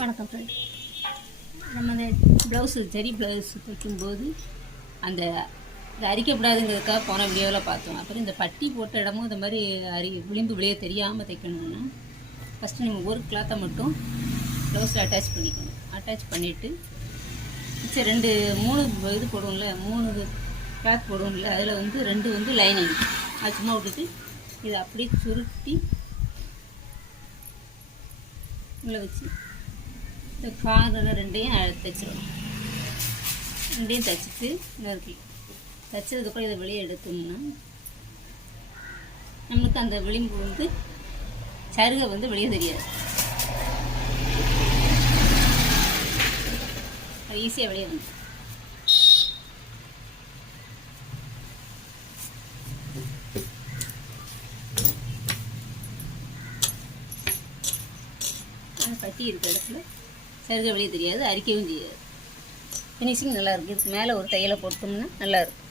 வணக்கம் ஃப்ரெண்ட். நம்ம அந்த ப்ளவுஸு ஜரி ப்ளவுஸ் தைக்கும்போது அந்த இது அரிக்கப்படாதுங்கிறதுக்காக போன வீடியோவில் பார்த்தோம். அப்புறம் இந்த பட்டி போட்ட இடமும் இந்த மாதிரி விளிம்பு விளைய தெரியாமல் தைக்கணும்னா ஃபஸ்ட்டு நம்ம ஒரு கிளாத்தை மட்டும் ப்ளவுஸில் அட்டாச் பண்ணிக்கணும். அட்டாச் பண்ணிவிட்டு மிச்சம் 3 இது போடுவோம்ல, 3 கிளாத் போடுவோம்ல, அதில் வந்து 2 வந்து லைனிங் அது சும்மா விட்டுட்டு இதை அப்படியே சுருட்டி உள்ளே வச்சு இந்த கார்னர் 2ஐயும் தைச்சிடும். 2ஐயும் தைச்சிட்டு இன்னொரு தைச்சதுக்கப்புறம் இதை வெளியே எடுத்தோம்னா நம்மளுக்கு அந்த விளிம்பு வந்து சருகை வந்து வெளியே தெரியாது. அது ஈஸியாக வெளியே வந்து பட்டி இருக்கிற இடத்துல சருகை வெளியே தெரியாது, அரிக்கவும் செய்யாது. ஃபினிஷிங் நல்லாயிருக்கும். இதுக்கு மேலே ஒரு தையலை போட்டோம்னா நல்லாயிருக்கும்.